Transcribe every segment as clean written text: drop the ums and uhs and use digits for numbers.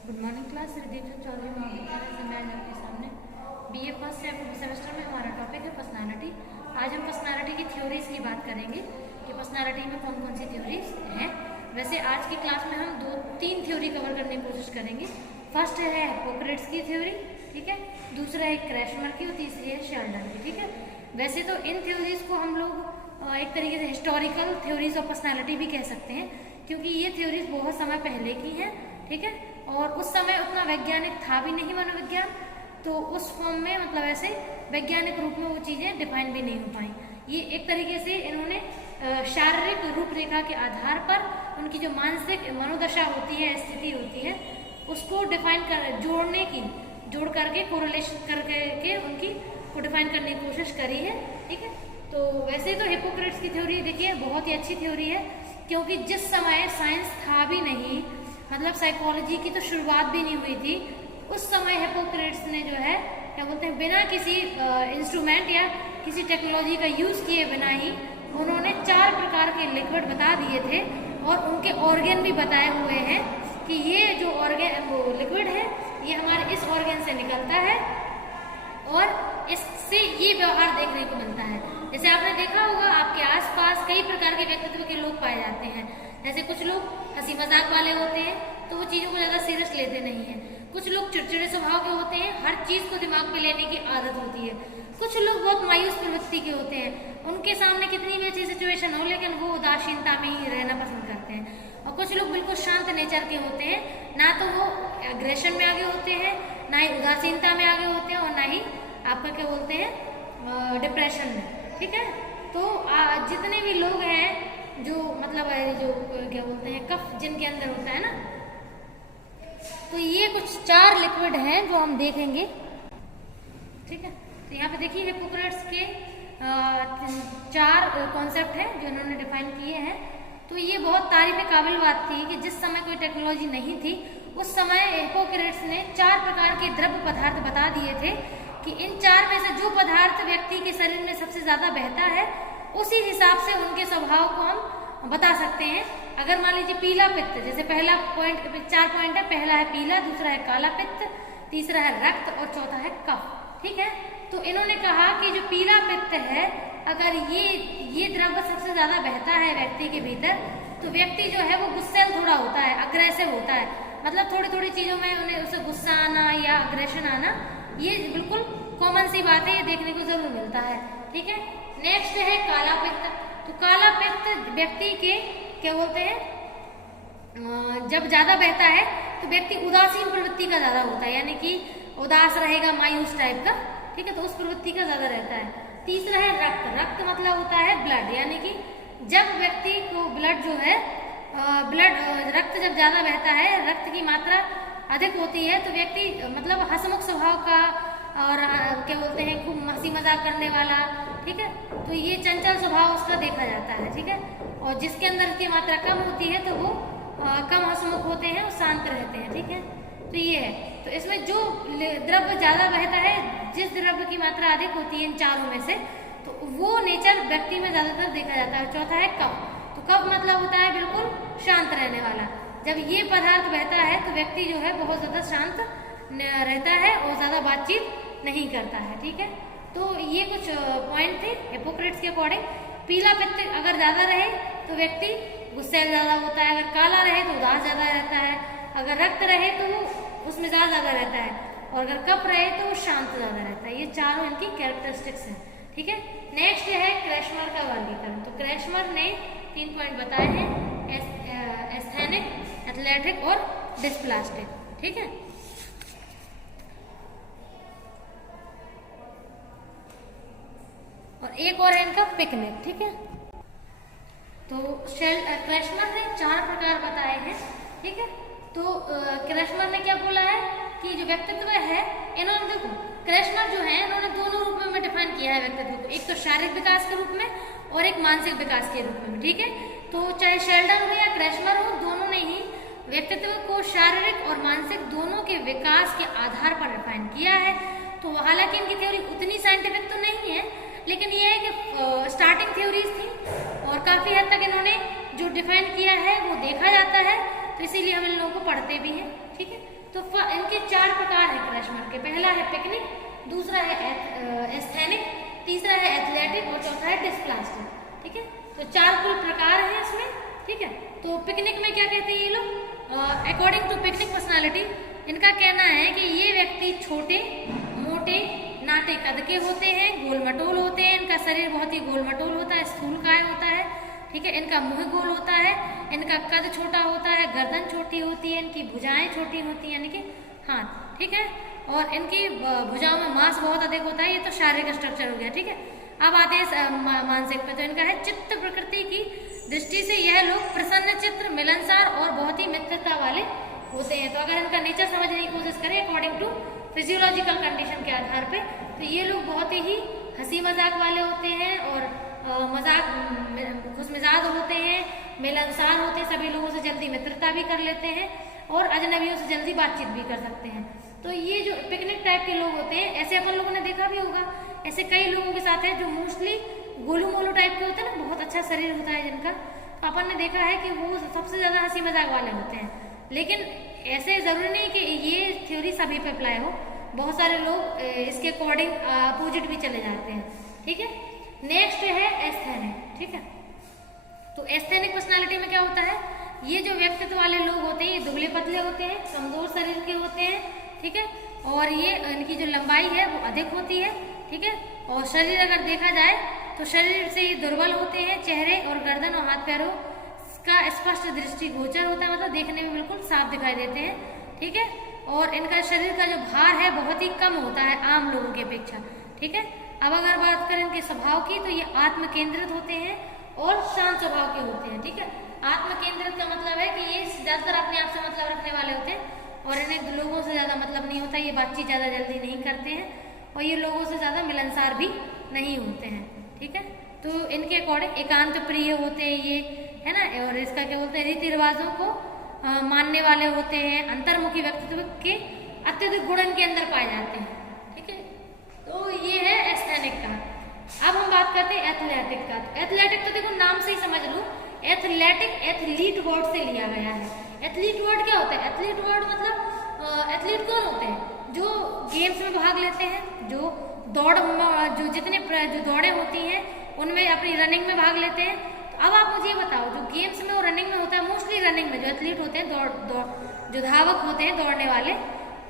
Good morning class. रिदेशन चौधरी महाविद्यालय से मैं आपके सामने बीए फर्स्ट सेमेस्टर में हमारा टॉपिक है पर्सनालिटी। आज हम पर्सनालिटी की थ्योरीज की बात करेंगे कि पर्सनालिटी में कौन कौन सी थ्योरीज हैं। वैसे आज की क्लास में हम तीन थ्योरी कवर करने की कोशिश करेंगे। फर्स्ट है हिपोक्रेट्स की थ्योरी, ठीक है, दूसरा है क्रैशमर की और तीसरी है शेल्डन की, ठीक है। वैसे तो इन थ्योरीज को हम लोग एक तरीके से हिस्टोरिकल थ्योरीज ऑफ पर्सनालिटी भी कह सकते हैं, क्योंकि ये थ्योरीज बहुत समय पहले की हैं, ठीक है, और उस समय उतना वैज्ञानिक था भी नहीं मनोविज्ञान, तो उस फॉर्म में मतलब ऐसे वैज्ञानिक रूप में वो चीज़ें डिफाइन भी नहीं हो पाई। ये एक तरीके से इन्होंने शारीरिक रूपरेखा के आधार पर उनकी जो मानसिक मनोदशा होती है, स्थिति होती है, उसको डिफाइन कर जोड़ करके कोरिलेशन करके उनकी को डिफाइन करने की कोशिश करी है, ठीक है। तो वैसे तो हिपोक्रेट्स की थ्योरी देखिए बहुत ही अच्छी थ्योरी है, क्योंकि जिस समय साइंस था भी नहीं, मतलब साइकोलॉजी की तो शुरुआत भी नहीं हुई थी, उस समय हिपोक्रेट्स ने जो है क्या बोलते हैं बिना किसी इंस्ट्रूमेंट या किसी टेक्नोलॉजी का यूज किए बिना ही उन्होंने 4 प्रकार के लिक्विड बता दिए थे और उनके ऑर्गन भी बताए हुए हैं कि ये जो लिक्विड है ये हमारे इस ऑर्गन से निकलता है और इससे ये व्यवहार देखने को मिलता है। जैसे आपने देखा होगा आपके आसपास कई प्रकार के व्यक्तित्व के लोग पाए जाते हैं। जैसे कुछ लोग हंसी मजाक वाले होते हैं तो वो चीज़ों को ज़्यादा सीरियस लेते नहीं हैं। कुछ लोग चिड़चिड़े स्वभाव के होते हैं, हर चीज़ को दिमाग पे लेने की आदत होती है। कुछ लोग बहुत मायूस प्रवृत्ति के होते हैं, उनके सामने कितनी भी अच्छी सिचुएशन हो लेकिन वो उदासीनता में ही रहना पसंद करते हैं। और कुछ लोग बिल्कुल शांत नेचर के होते हैं, ना तो वो एग्रेशन में आगे होते हैं, ना ही उदासीनता में आगे होते हैं और ना ही आपका क्या बोलते हैं डिप्रेशन में, ठीक है। तो जितने भी लोग हैं जो मतलब जो क्या बोलते हैं कफ जिनके अंदर होता है ना, तो ये कुछ 4 लिक्विड हैं जो हम देखेंगे, ठीक है। तो यहाँ पे देखिए हिपोक्रेट्स के 4 कॉन्सेप्ट हैं जो इन्होंने डिफाइन किए हैं। तो ये बहुत तारीफ काबिल बात थी कि जिस समय कोई टेक्नोलॉजी नहीं थी उस समय हिपोक्रेट्स ने 4 प्रकार के द्रव्य पदार्थ बता दिए थे कि इन 4 में से जो पदार्थ व्यक्ति के शरीर में सबसे ज्यादा बहता है उसी हिसाब से उनके स्वभाव को हम बता सकते हैं। अगर मान लीजिए पीला पित्त, जैसे पहला पॉइंट 4 पॉइंट है, पहला है पीला, दूसरा है काला पित्त, तीसरा है रक्त और चौथा है कफ, ठीक है। तो इन्होंने कहा कि जो पीला पित्त है, अगर ये द्रव्य सबसे ज्यादा बहता है व्यक्ति के भीतर, तो व्यक्ति जो है वो गुस्सैल थोड़ा होता है, अग्रेसिव होता है, मतलब थोड़ी थोड़ी चीजों में उन्हें उसे गुस्सा आना या अग्रेशन आना, ये बिल्कुल कॉमन सी बात है, ये देखने को जरूर मिलता है, ठीक है। नेक्स्ट है काला पित्त। तो काला पित्त व्यक्ति के क्या बोलते हैं जब ज्यादा बहता है तो व्यक्ति उदासीन प्रवृत्ति का ज्यादा होता है, यानी कि उदास रहेगा, मायूस टाइप का, ठीक है, तो उस प्रवृत्ति का ज्यादा रहता है। तीसरा है रक्त। रक्त मतलब होता है ब्लड, यानी कि जब व्यक्ति को ब्लड जो है रक्त जब ज्यादा बहता है, रक्त की मात्रा अधिक होती है, तो व्यक्ति मतलब हंसमुख स्वभाव का और क्या बोलते हैं खूब हंसी मजाक करने वाला, ठीक है, तो ये चंचल स्वभाव उसका देखा जाता है, ठीक है। और जिसके अंदर की मात्रा कम होती है तो वो कम हंसमुख होते हैं और शांत रहते हैं, ठीक है। तो ये है, तो इसमें जो द्रव्य ज्यादा बहता है, जिस द्रव्य की मात्रा अधिक होती है इन 4 में से, तो वो नेचर व्यक्ति में ज्यादातर देखा जाता है। चौथा है कफ। तो कफ मतलब होता है बिल्कुल शांत रहने वाला। जब ये पदार्थ बहता है तो व्यक्ति जो है बहुत ज्यादा शांत रहता है और ज्यादा बातचीत नहीं करता है, ठीक है। तो ये कुछ पॉइंट थे हिपोक्रेट्स के अकॉर्डिंग। पीला पित्त अगर ज्यादा रहे तो व्यक्ति गुस्से ज्यादा होता है, अगर काला रहे तो उदास ज्यादा रहता है, अगर रक्त रहे तो वो उसमें ज्यादा रहता है, और अगर कफ रहे तो वो शांत ज्यादा रहता है। ये चारों इनकी कैरेक्टरिस्टिक्स हैं, ठीक है। नेक्स्ट है क्रैशमर का वर्गीकरण। तो क्रैशमर ने 3 पॉइंट बताए हैं, एस्थेनिक, एथलेटिक और डिस्प्लास्टिक, ठीक है। और एक और है इनका पिकनिक, ठीक है। तो क्रैशमर ने 4 प्रकार बताए हैं, ठीक है। तो क्रैशमर ने क्या बोला है कि जो व्यक्तित्व है, इन्होंने देखो क्रैशमर जो है इन्होंने दोनों रूप में डिफाइन किया है व्यक्तित्व को, एक तो शारीरिक विकास के रूप में और एक मानसिक विकास के रूप में, ठीक है। तो चाहे शेल्डन हो या क्रैशमर हो, दोनों ने ही व्यक्तित्व को शारीरिक और मानसिक दोनों के विकास के आधार पर डिफाइन किया है। तो हालांकि इनकी थ्योरी उतनी साइंटिफिक तो नहीं है, लेकिन ये है कि स्टार्टिंग थ्योरीज थी और काफी हद तक इन्होंने जो डिफाइन किया है वो देखा जाता है, तो इसीलिए हम इन लोगों को पढ़ते भी हैं। ठीक है। तो इनके 4 प्रकार है क्रश मार्क के। पहला है पिकनिक, दूसरा है एस्थेनिक, तीसरा है एथलेटिक और चौथा है डिस्प्लास्टिक, ठीक है। तो 4 कुल प्रकार हैं इसमें, ठीक है। तो पिकनिक में क्या कहते हैं ये लोग, अकॉर्डिंग टू पिकनिक पर्सनालिटी, इनका कहना है कि ये व्यक्ति छोटे, मोटे, नाटे कद के होते हैं, गोल मटोल होते हैं, इनका शरीर बहुत ही गोल मटोल होता है, स्थूलकाय होता है, ठीक है। इनका मुंह गोल होता है, इनका कद छोटा होता है, गर्दन छोटी होती है, इनकी भुजाएं छोटी होती हैं, यानी कि हाथ, ठीक है। और इनकी भुजाओं में मांस बहुत अधिक होता है। ये तो शारीरिक स्ट्रक्चर हो गया, ठीक है। अब आते हैं मानसिक पे। तो इनका है चित्त प्रकृति की दृष्टि से यह लोग प्रसन्न चित्र, मिलनसार और बहुत ही मित्रता वाले होते हैं। तो अगर इनका नेचर समझने की कोशिश करें अकॉर्डिंग टू फिजियोलॉजिकल कंडीशन के आधार पे, तो ये लोग बहुत ही हंसी मजाक वाले होते हैं और खुशमिजाज होते हैं, मिलनसार होते हैं, सभी लोगों से जल्दी मित्रता भी कर लेते हैं और अजनबियों से जल्दी बातचीत भी कर सकते हैं। तो ये जो पिकनिक टाइप के लोग होते हैं, ऐसे अपन लोगों ने देखा भी होगा, ऐसे कई लोगों के साथ है जो मोस्टली गोलू मोलू टाइप के होते हैं ना, बहुत अच्छा शरीर होता है जिनका, तो अपन ने देखा है कि वो सबसे ज्यादा हंसी मजाक वाले होते हैं। लेकिन ऐसे जरूरी नहीं कि ये थ्योरी सभी पे अप्लाई हो, बहुत सारे लोग इसके अकॉर्डिंग अपोजिट भी चले जाते हैं, ठीक है। नेक्स्ट है एस्थेनिक, ठीक है। तो एस्थेनिक पर्सनालिटी में क्या होता है, ये जो व्यक्तित्व वाले लोग होते हैं ये दुबले पतले होते हैं, कमजोर शरीर के होते हैं, ठीक है। और ये इनकी जो लंबाई है वो अधिक होती है, ठीक है। और शरीर अगर देखा जाए तो शरीर से ये दुर्बल होते हैं, चेहरे और गर्दन और हाथ पैरों का स्पष्ट दृष्टि गोचर होता है, मतलब देखने में बिल्कुल साफ दिखाई देते हैं, ठीक है। और इनका शरीर का जो भार है बहुत ही कम होता है आम लोगों की अपेक्षा, ठीक है। अब अगर बात करें इनके स्वभाव की, तो ये आत्म केंद्रित होते हैं और शांत स्वभाव के होते हैं, ठीक है। आत्म केंद्रित का मतलब है कि ये ज्यादातर अपने आप से मतलब रखने वाले होते हैं और इन्हें लोगों से ज्यादा मतलब नहीं होता, ये बातचीत ज्यादा जल्दी नहीं करते हैं और ये लोगों से ज्यादा मिलनसार भी नहीं होते हैं, ठीक है। तो इनके अकॉर्डिंग एकांत प्रिय होते हैं ये, है ना। और इसका क्या बोलते हैं, रीति रिवाजों को मानने वाले होते हैं, अंतर्मुखी व्यक्तित्व के अत्यधिक गुण इनके अंदर पाए जाते हैं, ठीक है। तो ये है एस्थेनिक का। अब हम बात करते हैं एथलेटिक का। एथलेटिक तो देखो नाम से ही समझ लो, एथलेटिक एथलीट वर्ड से लिया गया है। एथलीट वर्ड क्या होता है, एथलीट वर्ड मतलब एथलीट कौन होते हैं, जो गेम्स में भाग लेते हैं, जो दौड़, जो जितने जो दौड़े होती हैं उनमें अपनी रनिंग में भाग लेते हैं। तो अब आप मुझे बताओ, जो गेम्स में और रनिंग में होता है, मोस्टली रनिंग में जो एथलीट होते हैं, जो धावक होते हैं, दौड़ने वाले,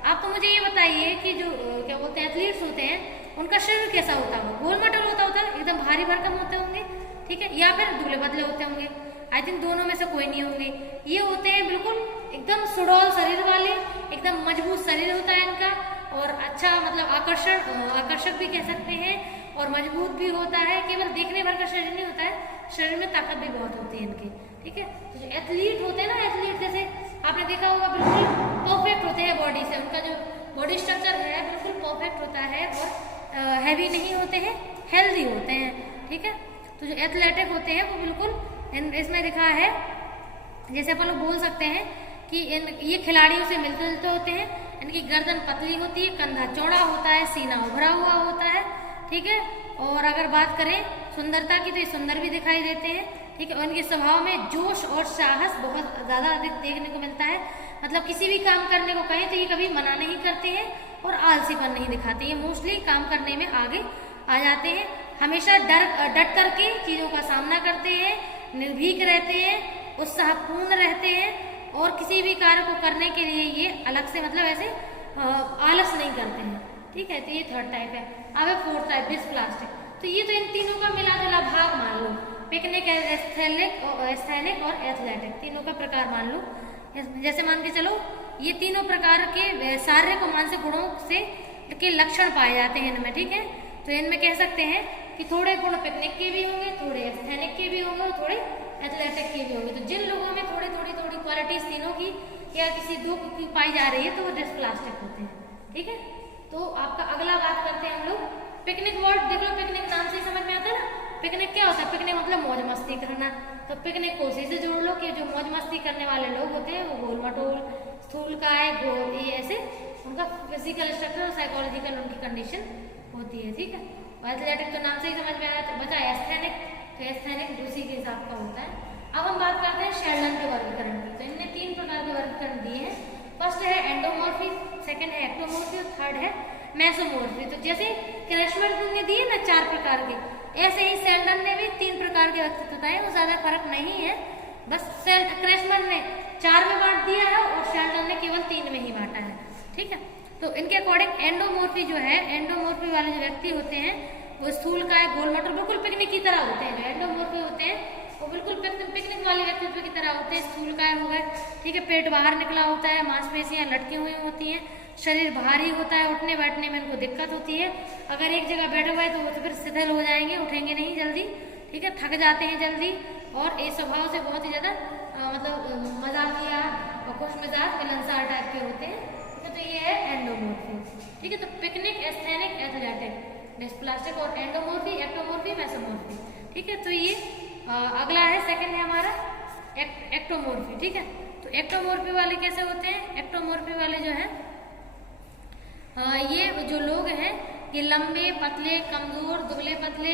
आप तो मुझे ये बताइए कि जो क्या बोलते हैं एथलीट्स होते हैं, उनका शरीर कैसा होता होगा, गोल मटोल होता है, एकदम भारी भरकम होते होंगे, ठीक है, या फिर दुबले पतले होते होंगे। आई थिंक दोनों में से कोई नहीं होंगे। ये होते हैं बिल्कुल एकदम सुडौल शरीर वाले, एकदम मजबूत शरीर होता है इनका और अच्छा मतलब आकर्षक भी कह सकते हैं और मजबूत भी होता है। केवल देखने भर का शरीर नहीं होता है, शरीर में ताकत भी बहुत होती है इनकी, ठीक है। तो जो एथलीट होते हैं ना, एथलीट जैसे आपने देखा होगा बिल्कुल परफेक्ट होते हैं बॉडी से, उनका जो बॉडी स्ट्रक्चर है बिल्कुल परफेक्ट होता है और हैवी नहीं होते हैं, हेल्दी होते हैं, ठीक है। तो जो एथलेटिक होते हैं वो बिल्कुल इसमें दिखा है, जैसे अपन लोग बोल सकते हैं कि ये खिलाड़ियों से मिलते जुलते होते हैं, इनकी गर्दन पतली होती है, कंधा चौड़ा होता है, सीना उभरा हुआ होता है, ठीक है। और अगर बात करें सुंदरता की, तो ये सुंदर भी दिखाई देते हैं, ठीक है। और इनके स्वभाव में जोश और साहस बहुत ज्यादा अधिक देखने को मिलता है, मतलब किसी भी काम करने को कहें तो ये कभी मना नहीं करते हैं और आलसीपन नहीं दिखाते, ये मोस्टली काम करने में आगे आ जाते हैं, हमेशा डट करके चीजों का सामना करते हैं, निर्भीक रहते हैं, उत्साहपूर्ण रहते हैं और किसी भी कार्य को करने के लिए ये अलग से मतलब ऐसे आलस नहीं करते हैं, ठीक है। तो ये थर्ड टाइप है। अब है फोर्थ टाइप डिस्प्लास्टिक। तो ये तो इन तीनों का मिला जुला भाग मान लो, पिकनिक, एस्थेनिक और एथलेटिक, तीनों का प्रकार मान लो। जैसे मान के चलो ये तीनों प्रकार के शारीरिक और मानसिक गुणों से के लक्षण पाए जाते हैं इनमें, ठीक है। तो इनमें कह सकते हैं कि थोड़े गुण पिकनिक के भी होंगे, थोड़े एस्थेनिक के भी होंगे और थोड़े एथलेटिक के भी होंगे। तो जिन लोगों में थोड़ी क्वालिटीज तीनों की या किसी दो की पाई जा रही है तो वो डिस्प्लास्टिक होते हैं, ठीक है। तो आपका अगला बात करते हैं हम लोग पिकनिक वर्ड। देख लो, पिकनिक नाम से ही समझ में आता है ना, पिकनिक क्या होता है, पिकनिक मतलब मौज मस्ती करना। तो पिकनिक को उसी से जोड़ लो कि जो मौज मस्ती करने वाले लोग होते हैं वो गोल मटोल, स्थूलकाय, गोल, ये ऐसे उनका फिजिकल स्ट्रक्चर और साइकोलॉजिकल उनकी कंडीशन होती है, ठीक है। और एथलेटिक तो नाम से ही समझ में आया। तो बचा एस्थेनिक, तो एस्थेनिक उसी के हिसाब का होता है। अब हम बात करते हैं शेल्डन के वर्गीकरण की। तो इनने 3 प्रकार के वर्गीकरण दिए हैं। फर्स्ट है एंडोमॉर्फी, सेकंड है एक्टोमॉर्फी और थर्ड है मेसोमॉर्फी। तो जैसे क्रेशमैन ने दिए ना 4 प्रकार के, ऐसे ही शेल्डन ने भी 3 प्रकार के व्यक्तित्व बताए। वो ज्यादा फर्क नहीं है, बस क्रेशमैन ने 4 में बांट दिया है और शेल्डन ने केवल 3 में ही बांटा है। ठीक है, तो इनके अकॉर्डिंग एंडोमॉर्फी जो है, एंडोमॉर्फी वाले जो व्यक्ति होते हैं वो स्थूलकाय, गोल मटोल, बिल्कुल पिकनिक की तरह होते हैं। जो एंडोमॉर्फी होते हैं वो बिल्कुल पिकनिक वाले व्यक्तित्व की तरह होते हैं। स्थूलकाय हो गए, ठीक है, पेट बाहर निकला होता है, मांसपेशियां लटकी हुई होती हैं, शरीर भारी होता है, उठने बैठने में इनको दिक्कत होती है। अगर एक जगह बैठे हुए तो वो तो फिर शिथिल हो जाएंगे, उठेंगे नहीं जल्दी, ठीक है, थक जाते हैं जल्दी, और इस स्वभाव से बहुत ही ज्यादा मतलब मजाकिया और खुश मिजाज मिलनसार टाइप के होते हैं। ठीक है, तो ये है एंडोमॉर्फी। ठीक है, तो पिकनिक, एस्थेनिक, एथलेटिक, डिस्प्लास्टिक और एंडोमॉर्फी, एक्टोमॉर्फी, मेसोमॉर्फी। ठीक है, तो ये अगला है, सेकंड है हमारा एक्टोमॉर्फी। ठीक है, तो एक्टोमॉर्फी वाले कैसे होते हैं? एक्टोमॉर्फी वाले जो है ये जो लोग हैं ये लंबे, पतले, कमजोर, दुबले पतले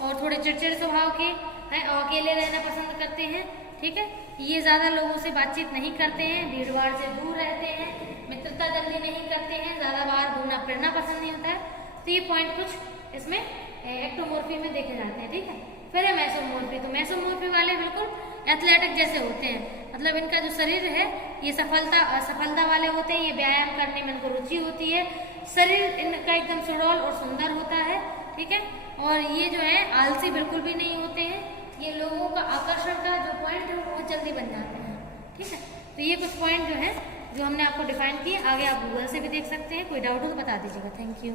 और थोड़े चिड़चिड़े स्वभाव के हैं, अकेले रहना पसंद करते हैं। ठीक है, ये ज्यादा लोगों से बातचीत नहीं करते हैं, भीड़ भाड़ से दूर रहते हैं, मित्रता जल्दी नहीं करते हैं, ज्यादा बाहर घूमना फिरना पसंद नहीं होता है। तो ये पॉइंट कुछ इसमें एक्टोमॉर्फी में देखे जाते हैं। ठीक है, फिर है मेसोमॉर्फी। तो मेसोमॉर्फी वाले बिल्कुल एथलेटिक जैसे होते हैं, मतलब इनका जो शरीर है ये सफलता वाले होते हैं, ये व्यायाम करने में इनको रुचि होती है, शरीर इनका एकदम सुडौल और सुंदर होता है। ठीक है, और ये जो है आलसी बिल्कुल भी नहीं होते हैं, ये लोगों का आकर्षण का जो पॉइंट है वो जल्दी बन जाते हैं। ठीक है, तो ये कुछ पॉइंट जो है जो हमने आपको डिफाइन किए, आगे आप गूगल से भी देख सकते हैं। कोई डाउट हो तो बता दीजिएगा। Thank you.